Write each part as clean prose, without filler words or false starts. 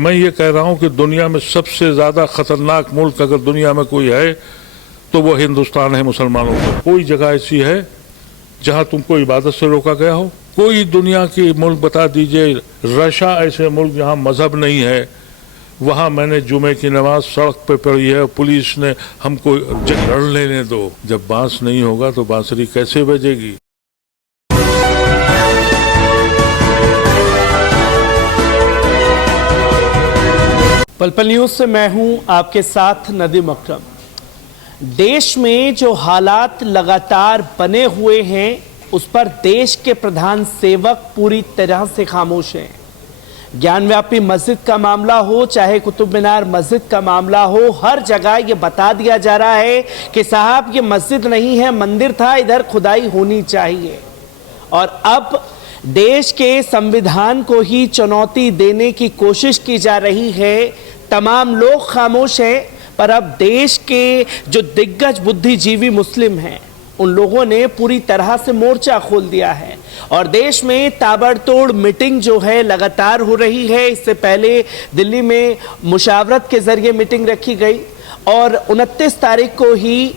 मैं ये कह रहा हूँ कि दुनिया में सबसे ज़्यादा ख़तरनाक मुल्क अगर दुनिया में कोई है तो वो हिंदुस्तान है मुसलमानों को। कोई जगह ऐसी है जहाँ तुमको इबादत से रोका गया हो? कोई दुनिया की मुल्क बता दीजिए। रशिया ऐसे मुल्क जहाँ मज़हब नहीं है, वहाँ मैंने जुमे की नमाज सड़क पे पढ़ी है, पुलिस ने हमको लड़ लेने दो। जब बांस नहीं होगा तो बांसुरी कैसे बजेगी? पल पल न्यूज़ से मैं हूं आपके साथ नदीम अकरम। देश में जो हालात लगातार बने हुए हैं उस पर देश के प्रधान सेवक पूरी तरह से खामोश हैं। ज्ञानव्यापी मस्जिद का मामला हो, चाहे कुतुब मीनार मस्जिद का मामला हो, हर जगह ये बता दिया जा रहा है कि साहब ये मस्जिद नहीं है, मंदिर था, इधर खुदाई होनी चाहिए। और अब देश के संविधान को ही चुनौती देने की कोशिश की जा रही है। तमाम लोग खामोश हैं, पर अब देश के जो दिग्गज बुद्धिजीवी मुस्लिम हैं उन लोगों ने पूरी तरह से मोर्चा खोल दिया है और देश में ताबड़तोड़ मीटिंग जो है लगातार हो रही है। इससे पहले दिल्ली में मुशावरत के जरिए मीटिंग रखी गई और 29 तारीख को ही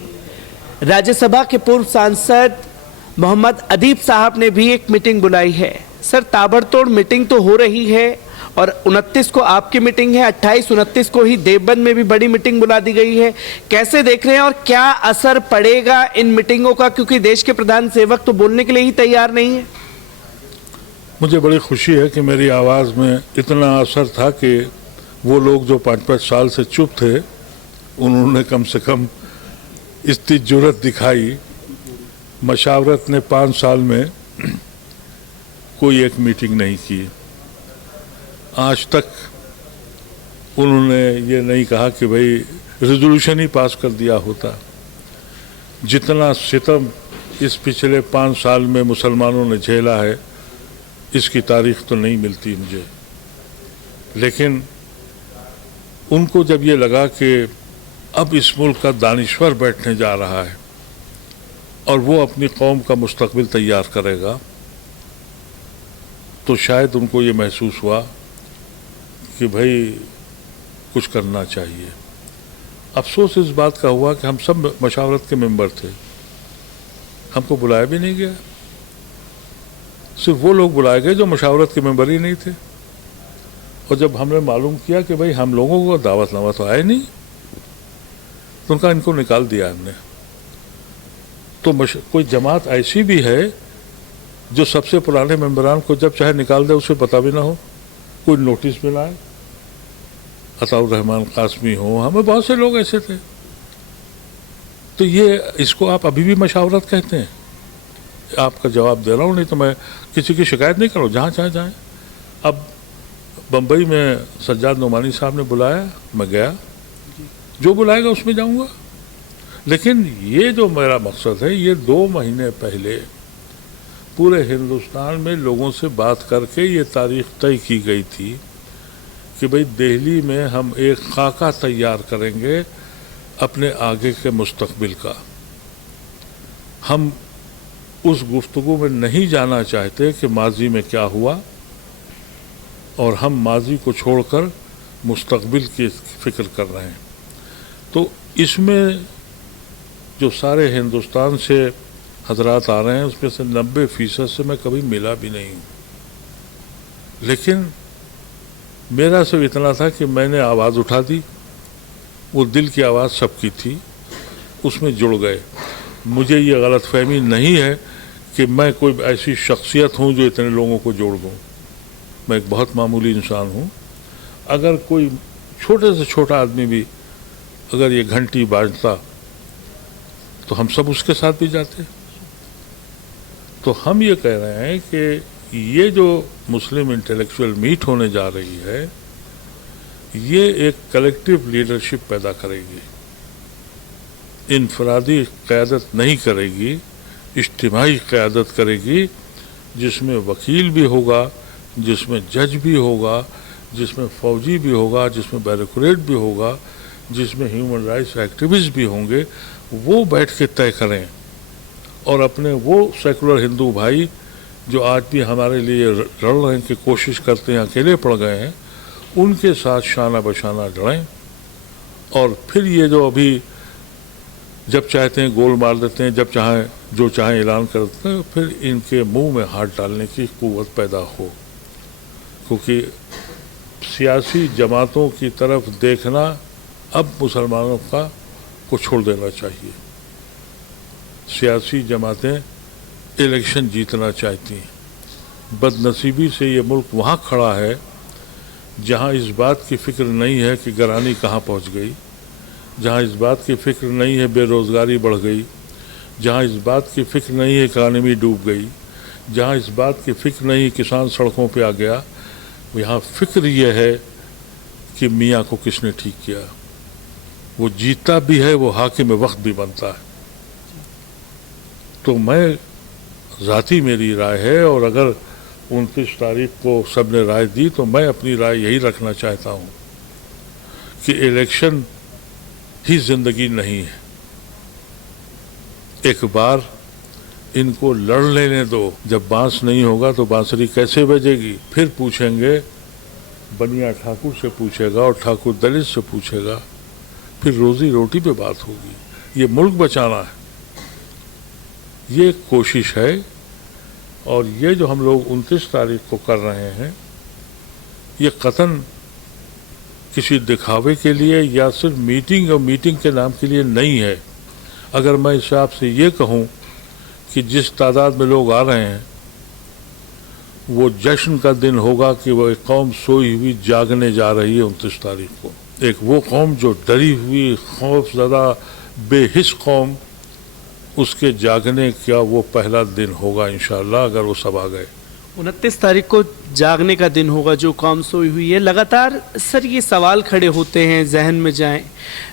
राज्यसभा के पूर्व सांसद मोहम्मद अदीब साहब ने भी एक मीटिंग बुलाई है। सर, ताबड़तोड़ मीटिंग तो हो रही है और 29 को आपकी मीटिंग है, 28-29 को ही देवबंद में भी बड़ी मीटिंग बुला दी गई है। कैसे देख रहे हैं और क्या असर पड़ेगा इन मीटिंगों का, क्योंकि देश के प्रधान सेवक तो बोलने के लिए ही तैयार नहीं है? मुझे बड़ी खुशी है कि मेरी आवाज़ में इतना असर था कि वो लोग जो 5-5 साल से चुप थे उन्होंने कम से कम इतनी जुर्रत दिखाई। मशावरत ने 5 साल में कोई एक मीटिंग नहीं की। आज तक उन्होंने ये नहीं कहा कि भाई रेजोल्यूशन ही पास कर दिया होता। जितना सितम इस पिछले 5 साल में मुसलमानों ने झेला है इसकी तारीख तो नहीं मिलती मुझे। लेकिन उनको जब ये लगा कि अब इस मुल्क का दानिश्वर बैठने जा रहा है और वो अपनी कौम का मुस्तकबिल तैयार करेगा, तो शायद उनको ये महसूस हुआ कि भाई कुछ करना चाहिए। अफसोस इस बात का हुआ कि हम सब मशावरत के मेंबर थे, हमको बुलाया भी नहीं गया। सिर्फ वो लोग बुलाए गए जो मशावरत के मेंबर ही नहीं थे। और जब हमने मालूम किया कि भाई हम लोगों को दावतनामा तो आया नहीं, तो उनका इनको निकाल दिया हमने। तो कोई जमात ऐसी भी है जो सबसे पुराने मेंबरान को जब चाहे निकाल दे, उसे पता भी ना हो, कोई नोटिस भी ना आए। अताउर रहमान कासमी हो, हमें बहुत से लोग ऐसे थे। तो ये इसको आप अभी भी मशावरत कहते हैं? आपका जवाब दे रहा हूँ, नहीं तो मैं किसी की शिकायत नहीं करूँ, जहाँ चाहे जाएँ। अब बम्बई में सज्जाद नोमानी साहब ने बुलाया, मैं गया, जो बुलाएगा उसमें जाऊँगा। लेकिन ये जो मेरा मकसद है, ये 2 महीने पहले पूरे हिंदुस्तान में लोगों से बात करके ये तारीख तय की गई थी कि भाई दिल्ली में हम एक खाका तैयार करेंगे अपने आगे के मुस्तकबिल का। हम उस गुफ्तगू में नहीं जाना चाहते कि माजी में क्या हुआ, और हम माजी को छोड़कर मुस्तकबिल की फ़िक्र कर रहे हैं। तो इसमें जो सारे हिंदुस्तान से हजरात आ रहे हैं उसमें से 90% से मैं कभी मिला भी नहीं हूँ। लेकिन मेरा सिर्फ इतना था कि मैंने आवाज़ उठा दी, वो दिल की आवाज़ सबकी थी, उसमें जुड़ गए। मुझे ये गलतफहमी नहीं है कि मैं कोई ऐसी शख्सियत हूँ जो इतने लोगों को जोड़ दूँ। मैं एक बहुत मामूली इंसान हूँ। अगर कोई छोटे से छोटा आदमी भी अगर ये घंटी बाजता तो हम सब उसके साथ भी जाते। तो हम ये कह रहे हैं कि ये जो मुस्लिम इंटेलेक्चुअल मीट होने जा रही है, ये एक कलेक्टिव लीडरशिप पैदा करेगी, इनफरादी क़यादत नहीं करेगी, इज्तिमाई क़यादत करेगी, जिसमें वकील भी होगा, जिसमें जज भी होगा, जिसमें फ़ौजी भी होगा, जिसमें बैरिकेड भी होगा, जिसमें ह्यूमन राइट्स एक्टिविस्ट भी होंगे। वो बैठ के तय करें और अपने वो सेकुलर हिंदू भाई जो आज भी हमारे लिए लड़ रहे हैं कि कोशिश करते हैं, अकेले पड़ गए हैं, ان کے ساتھ شانہ بشانہ لڑیں، اور پھر یہ جو ابھی جب چاہتے ہیں گول مار دیتے ہیں، جب چاہیں جو چاہیں اعلان کر دیتے ہیں، پھر ان کے منہ میں ہاتھ ڈالنے کی قوت پیدا ہو. کیونکہ سیاسی جماعتوں کی طرف دیکھنا اب مسلمانوں کو چھوڑ دینا چاہیے. سیاسی جماعتیں الیکشن جیتنا چاہتی ہیں. بد نصیبی سے یہ ملک وہاں کھڑا ہے جہاں اس بات کی فکر نہیں ہے کہ گرانی کہاں پہنچ گئی، جہاں اس بات کی فکر نہیں ہے بے روزگاری بڑھ گئی، جہاں اس بات کی فکر نہیں ہے اکانومی ڈوب گئی، جہاں اس بات کی فکر نہیں کسان سڑکوں پہ آ گیا. یہاں فکر یہ ہے کہ میاں کو کس نے ٹھیک کیا. وہ جیتا بھی ہے، وہ حاکم وقت بھی بنتا ہے. تو میں ذاتی میری رائے ہے، اور اگر 29 تاریخ کو سب نے رائے دی تو میں اپنی رائے یہی رکھنا چاہتا ہوں کہ الیکشن ہی زندگی نہیں ہے. ایک بار ان کو لڑ لینے دو. جب بانس نہیں ہوگا تو بانسری کیسے بجے گی؟ پھر پوچھیں گے، بنیا ٹھاکر سے پوچھے گا اور ٹھاکر دلت سے پوچھے گا، پھر روزی روٹی پہ بات ہوگی. یہ ملک بچانا ہے، یہ ایک کوشش ہے. اور یہ جو ہم لوگ 29 تاریخ کو کر رہے ہیں، یہ قطعاً کسی دکھاوے کے لیے یا صرف میٹنگ اور میٹنگ کے نام کے لیے نہیں ہے. اگر میں اس آپ سے یہ کہوں کہ جس تعداد میں لوگ آ رہے ہیں وہ جشن کا دن ہوگا کہ وہ ایک قوم سوئی ہوئی جاگنے جا رہی ہے 29 تاریخ کو. ایک وہ قوم جو ڈری ہوئی، خوف زدہ، بے حس قوم، اس کے جاگنے کا وہ پہلا دن ہوگا انشاءاللہ اگر وہ سب آ گئے. 29 تاریخ کو جاگنے کا دن ہوگا جو قوم سوئی ہوئی ہے. لگاتار سر یہ سوال کھڑے ہوتے ہیں ذہن میں جائیں،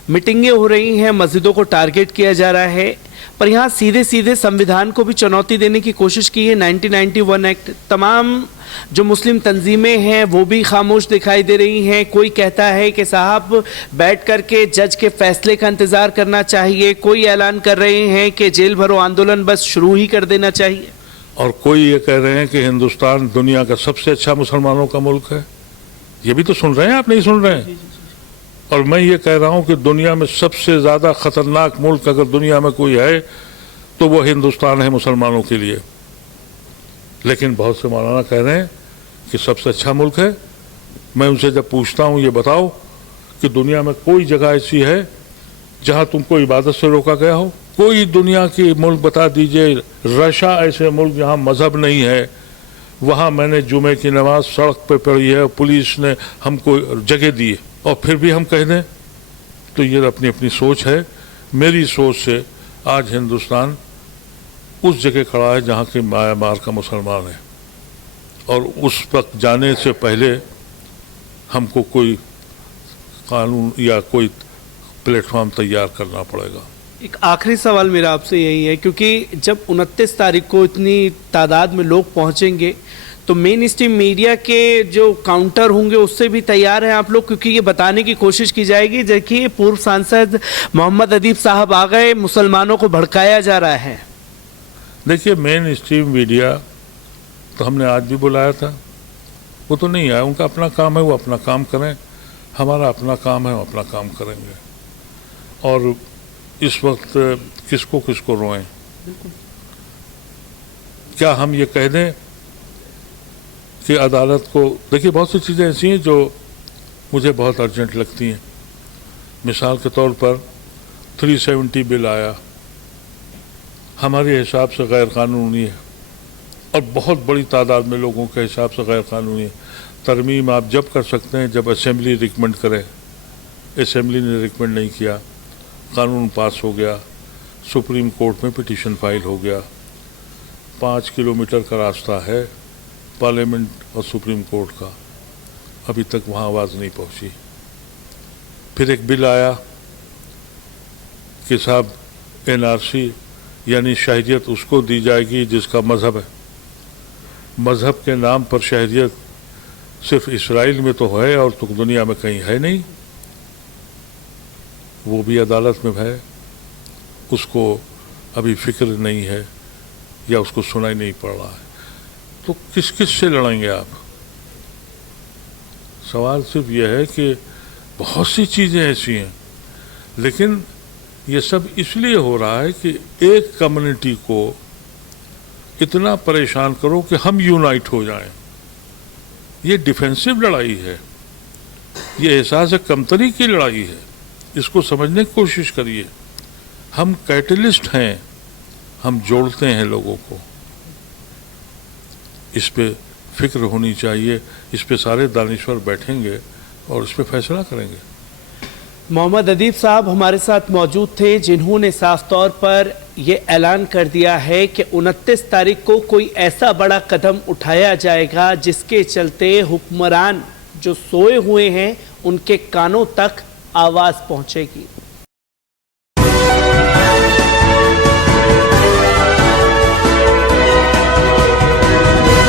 میٹنگیں ہو رہی ہیں، مسجدوں کو ٹارگٹ کیا جا رہا ہے، پر یہاں سیدھے سیدھے سمویدھان کو بھی چنوتی دینے کی کوشش کی ہے. 1991 ایکٹ، تمام جو مسلم تنظیمیں ہیں وہ بھی خاموش دکھائی دے رہی ہیں. کوئی کہتا ہے کہ صاحب بیٹھ کر کے جج کے فیصلے کا انتظار کرنا چاہیے، کوئی اعلان کر رہے ہیں کہ جیل بھرو آندولن بس شروع ہی کر دینا چاہیے، اور کوئی یہ کہہ رہے ہیں کہ ہندوستان دنیا کا سب سے اچھا مسلمانوں کا ملک ہے. یہ بھی تو سن رہے ہیں، آپ نہیں سن رہے ہیں؟ اور میں یہ کہہ رہا ہوں کہ دنیا میں سب سے زیادہ خطرناک ملک اگر دنیا میں کوئی ہے تو وہ ہندوستان ہے مسلمانوں کے لیے. لیکن بہت سے مولانا کہہ رہے ہیں کہ سب سے اچھا ملک ہے. میں ان سے جب پوچھتا ہوں یہ بتاؤ کہ دنیا میں کوئی جگہ ایسی ہے جہاں تم کو عبادت سے روکا گیا ہو؟ کوئی دنیا کی ملک بتا دیجئے. رشیا ایسے ملک جہاں مذہب نہیں ہے، وہاں میں نے جمعے کی نماز سڑک پہ پڑھی ہے، پولیس نے ہم کو جگہ دی ہے، اور پھر بھی ہم کہہ دیں تو یہ اپنی اپنی سوچ ہے. میری سوچ سے آج ہندوستان اس جگہ کھڑا ہے جہاں کے معیار کا مسلمان ہے، اور اس وقت جانے سے پہلے ہم کو کوئی قانون یا کوئی پلیٹ فارم تیار کرنا پڑے گا. ایک آخری سوال میرا آپ سے یہی ہے، کیونکہ جب 29 تاریخ کو اتنی تعداد میں لوگ پہنچیں گے تو مین اسٹریم میڈیا کے جو کاؤنٹر ہوں گے اس سے بھی تیار ہیں آپ لوگ؟ کیونکہ یہ بتانے کی کوشش کی جائے گی دیکھیے پورو سانسد محمد ادیب صاحب آ گئے، مسلمانوں کو بھڑکایا جا رہا ہے. دیکھیے مین اسٹریم میڈیا تو ہم نے آج بھی بلایا تھا، وہ تو نہیں آیا. ان کا اپنا کام ہے، وہ اپنا کام کریں. ہمارا اپنا کام ہے، ہم اپنا کام کریں گے. اور اس وقت کس کو روئیں؟ کیا ہم یہ کہہ دیں کہ عدالت کو؟ دیکھیے بہت سی چیزیں ایسی ہیں جو مجھے بہت ارجنٹ لگتی ہیں. مثال کے طور پر 370 بل آیا، ہمارے حساب سے غیر قانونی ہے، اور بہت بڑی تعداد میں لوگوں کے حساب سے غیر قانونی ہے. ترمیم آپ جب کر سکتے ہیں جب اسمبلی ریکمنڈ کرے. اسمبلی نے ریکمنڈ نہیں کیا، قانون پاس ہو گیا، سپریم کورٹ میں پٹیشن فائل ہو گیا. 5 کلومیٹر کا راستہ ہے پارلیمنٹ اور سپریم کورٹ کا، ابھی تک وہاں آواز نہیں پہنچی. پھر ایک بل آیا کہ صاحب NRC یعنی شہریت اس کو دی جائے گی جس کا مذہب ہے. مذہب کے نام پر شہریت صرف اسرائیل میں تو ہے اور تو دنیا میں کہیں ہے نہیں. وہ بھی عدالت میں ہے، اس کو ابھی فکر نہیں ہے یا اس کو سنائی نہیں پڑ رہا ہے. تو کس سے لڑیں گے آپ؟ सवाल सिर्फ यह है कि बहुत सी चीज़ें ऐसी हैं, लेकिन ये सब इसलिए हो रहा है कि एक कम्युनिटी को इतना परेशान करो कि हम यूनाइट हो जाएं। ये डिफेंसिव लड़ाई है, ये एहसास कमतरी की लड़ाई है। इसको समझने की कोशिश करिए। हम कैटलिस्ट हैं, हम जोड़ते हैं लोगों को। इस पे फिक्र होनी चाहिए, इस पे सारे दानिश्वर बैठेंगे और इस पे फैसला करेंगे। मोहम्मद अदीब साहब हमारे साथ मौजूद थे, जिन्होंने साफ तौर पर ये ऐलान कर दिया है कि 29 तारीख को कोई ऐसा बड़ा कदम उठाया जाएगा जिसके चलते हुक्मरान जो सोए हुए हैं उनके कानों तक आवाज़ पहुंचेगी।